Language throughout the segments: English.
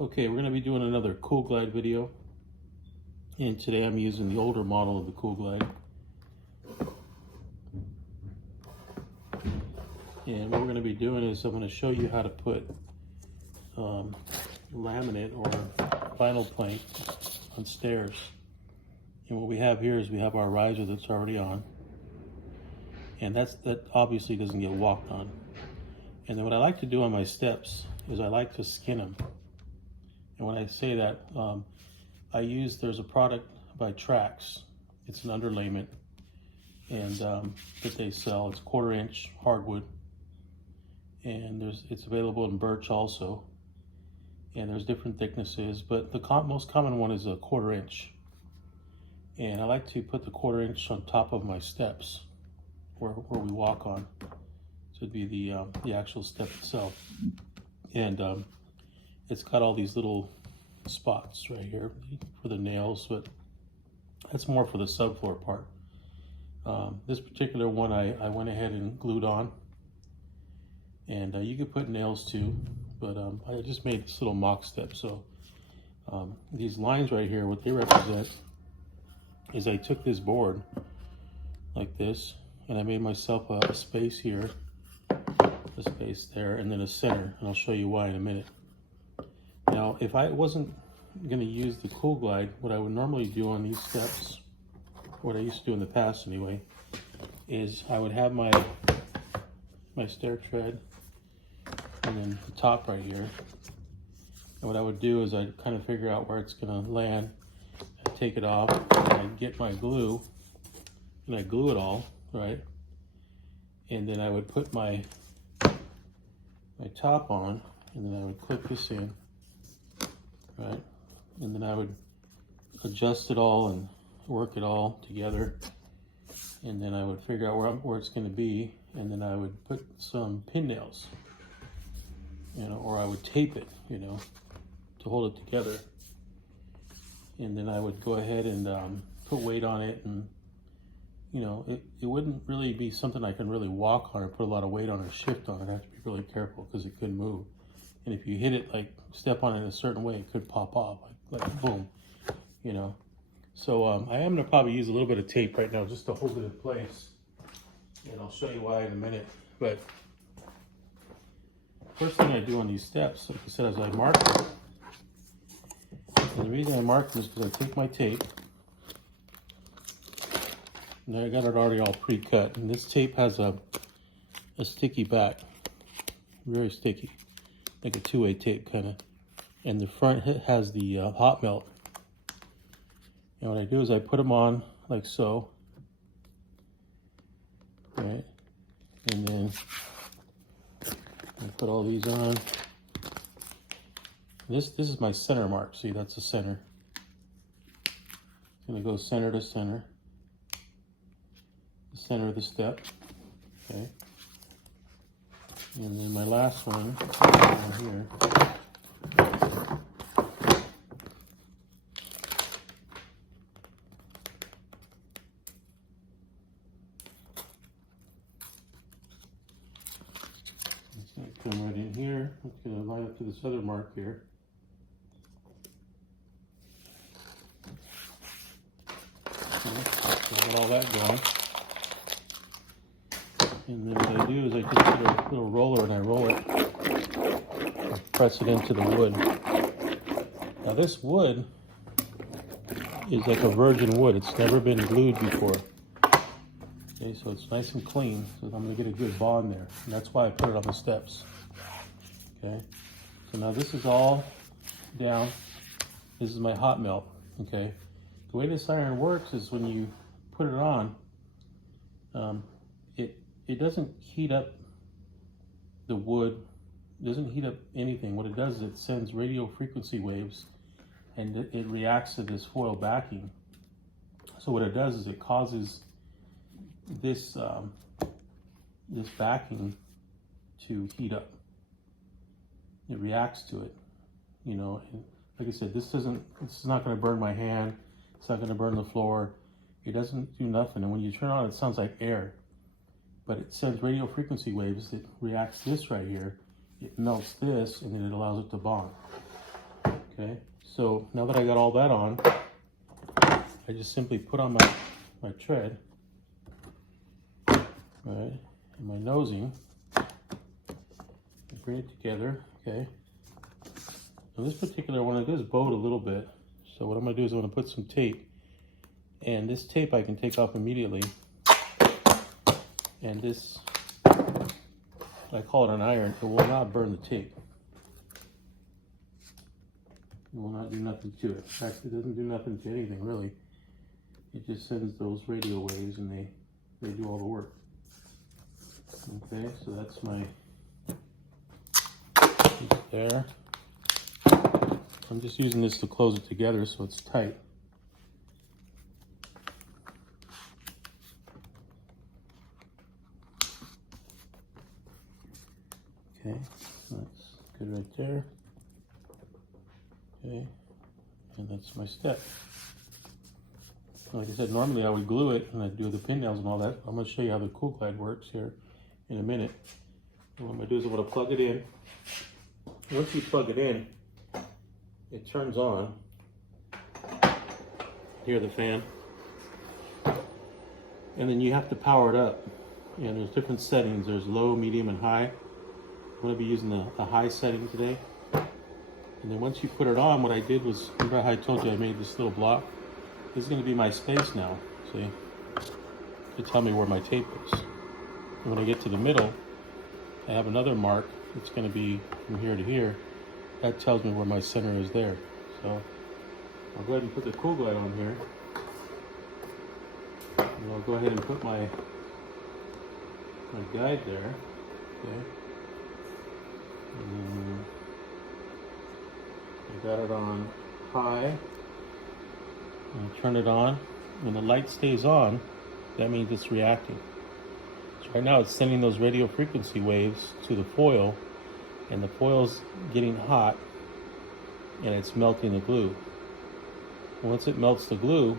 Okay, we're going to be doing another Kool Glide video, and today I'm using the older model of the Kool Glide. And what we're going to be doing is I'm going to show you how to put laminate or vinyl plank on stairs. And what we have here is we have our riser that's already on, and that obviously doesn't get walked on. And then what I like to do on my steps is I like to skin them. And when I say that, there's a product by Traxx. It's an underlayment, and that they sell. It's 1/4 inch hardwood, and it's available in birch also. And there's different thicknesses, but the most common one is a 1/4 inch. And I like to put the 1/4 inch on top of my steps, where we walk on. So it'd be the actual step itself, and it's got all these little spots right here for the nails, but that's more for the subfloor part. This particular one I went ahead and glued on, and you could put nails too, but I just made this little mock step. So these lines right here, what they represent is I took this board like this, and I made myself a space here, a space there, and then a center, and I'll show you why in a minute. Now, if I wasn't going to use the Kool Glide, what I would normally do on these steps, what I used to do in the past anyway, is I would have my stair tread and then the top right here. And what I would do is I'd kind of figure out where it's going to land, I'd take it off, and I'd get my glue, and I'd glue it all, right? And then I would put my top on, and then I would clip this in, right? And then I would adjust it all and work it all together, and then I would figure out where it's going to be, and then I would put some pin nails, or I would tape it, to hold it together. And then I would go ahead and put weight on it, and it wouldn't really be something I can really walk on or put a lot of weight on or shift on. I'd have to be really careful because it could move. And if you hit it, like step on it in a certain way, it could pop off, like boom, So I am gonna probably use a little bit of tape right now just to hold it in place. And I'll show you why in a minute. But first thing I do on these steps, like I said, is I mark them. And the reason I mark them is because I take my tape, and I got it already all pre-cut. And this tape has a sticky back, very sticky, like a two-way tape kind of. And the front has the hot melt. And what I do is I put them on like so, right? And then I put all these on. This is my center mark. See, that's the center. It's gonna go center to center. The center of the step, okay? And then my last one down here. It's going to come right in here. It's going to line up to this other mark here. Okay, so I got all that going. And then what I do is I just put a little roller and I roll it and press it into the wood. Now this wood is like a virgin wood. It's never been glued before. Okay, so it's nice and clean, so I'm going to get a good bond there. And that's why I put it on the steps. Okay, so now this is all down. This is my hot melt. Okay, the way this iron works is when you put it on, it doesn't heat up the wood, doesn't heat up anything. What it does is it sends radio frequency waves, and it reacts to this foil backing. So what it does is it causes this backing to heat up. It reacts to it, and like I said, this is not going to burn my hand. It's not going to burn the floor. It doesn't do nothing. And when you turn it on, it sounds like air, but it sends radio frequency waves that reacts this right here. It melts this, and then it allows it to bond. Okay, so now that I got all that on, I just simply put on my tread, all right, and my nosing, and bring it together, okay. Now this particular one, it does bowed a little bit, so what I'm gonna do is I'm gonna put some tape, and this tape I can take off immediately, and this, I call it an iron, it will not burn the tape. It will not do nothing to it. In fact, it doesn't do nothing to anything really. It just sends those radio waves and they do all the work. Okay, so that's my piece there. I'm just using this to close it together so it's tight. Okay, that's good right there. Okay, and that's my step. Like I said, normally I would glue it and I'd do the pin nails and all that. I'm going to show you how the Kool Glide works here in a minute. And what I'm going to do is I'm going to plug it in. Once you plug it in, it turns on. Hear the fan. And then you have to power it up. And there's different settings. There's low, medium, and high. I'm going to be using the high setting today. And then once you put it on, what I did was, remember how I told you I made this little block? This is going to be my space now, see? To tell me where my tape is. And when I get to the middle, I have another mark. It's going to be from here to here. That tells me where my center is there. So I'll go ahead and put the Kool Glide on here. And I'll go ahead and put my guide there. Okay. And I got it on high. And turn it on. When the light stays on, that means it's reacting. So right now it's sending those radio frequency waves to the foil, and the foil's getting hot and it's melting the glue. Once it melts the glue,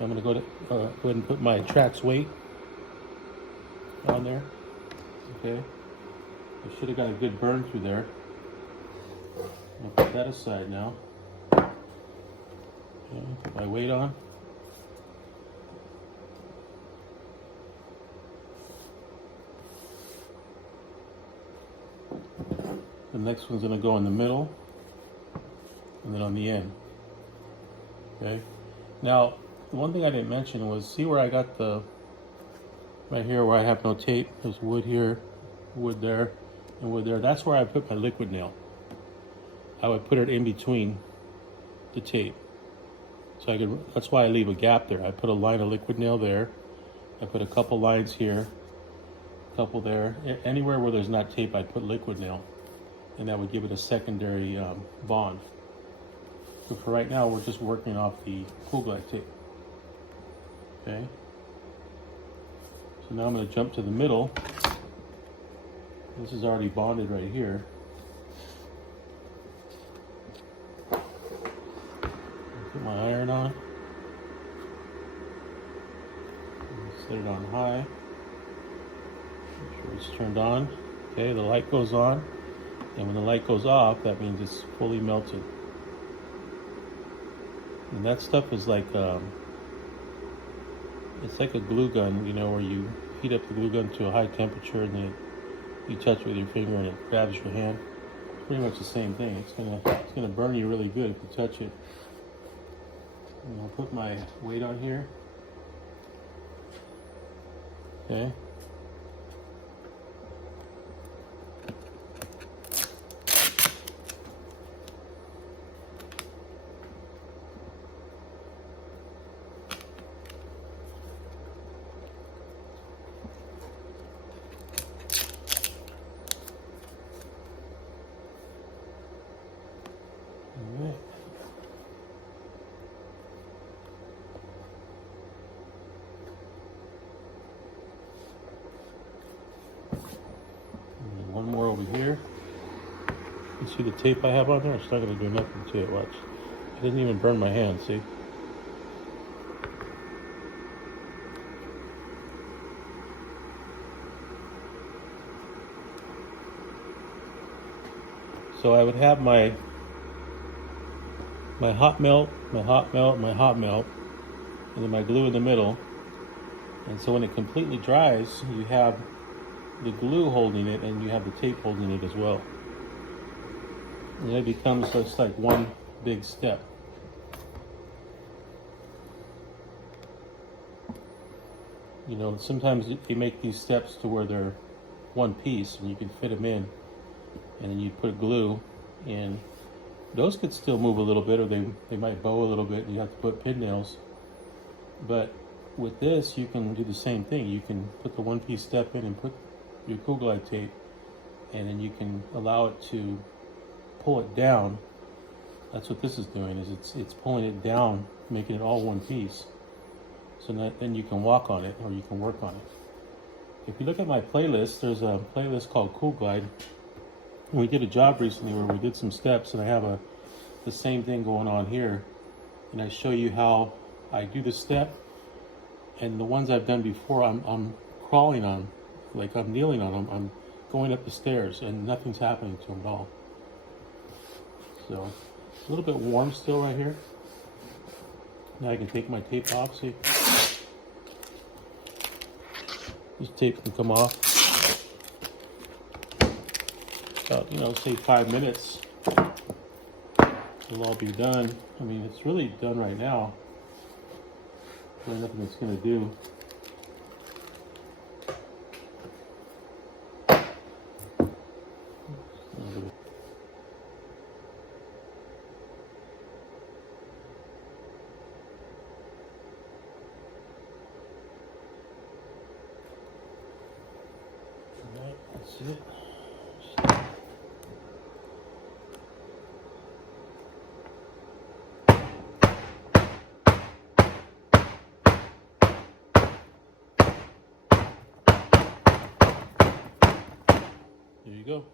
I'm going to go ahead and put my Traxx weight on there. Okay, I should have got a good burn through there. I'll put that aside now. Okay, put my weight on. The next one's going to go in the middle and then on the end. Okay. Now, the one thing I didn't mention was, see where I got the, right here where I have no tape, there's wood here, wood there, and wood there. That's where I put my liquid nail. I would put it in between the tape. So I could, that's why I leave a gap there. I put a line of liquid nail there. I put a couple lines here, a couple there. Anywhere where there's not tape, I'd put liquid nail. And that would give it a secondary bond. So for right now, we're just working off the Kool Glide tape. Okay. So now I'm going to jump to the middle. This is already bonded right here. Put my iron on. Set it on high. Make sure it's turned on. Okay, the light goes on. And when the light goes off, that means it's fully melted. And that stuff is like, it's like a glue gun, you know, where you heat up the glue gun to a high temperature and then you touch it with your finger and it grabs your hand. It's pretty much the same thing. It's gonna burn you really good if you touch it. And I'll put my weight on here. Okay. Alright. One more over here. You see the tape I have on there? It's not going to do nothing to it. Watch. It didn't even burn my hand, see? So I would have my my hot melt, my hot melt, my hot melt, and then my glue in the middle. And so when it completely dries, you have the glue holding it and you have the tape holding it as well. And it becomes just like one big step. You know, sometimes they make these steps to where they're one piece and you can fit them in, and then you put glue, and those could still move a little bit, or they might bow a little bit and you have to put pin nails. But with this, you can do the same thing. You can put the one piece step in and put your Kool Glide tape, and then you can allow it to pull it down. That's what this is doing, is it's pulling it down, making it all one piece. So that then you can walk on it, or you can work on it. If you look at my playlist, there's a playlist called Kool Glide. And we did a job recently where we did some steps, and I have the same thing going on here. And I show you how I do the step, and the ones I've done before, I'm crawling on, like I'm kneeling on them. I'm going up the stairs, and nothing's happening to them at all. So it's a little bit warm still right here. Now I can take my tape off. See, this tape can come off. About, say 5 minutes, it'll all be done. I mean, it's really done right now. There's nothing it's going to do. Alright, that's it. There you go.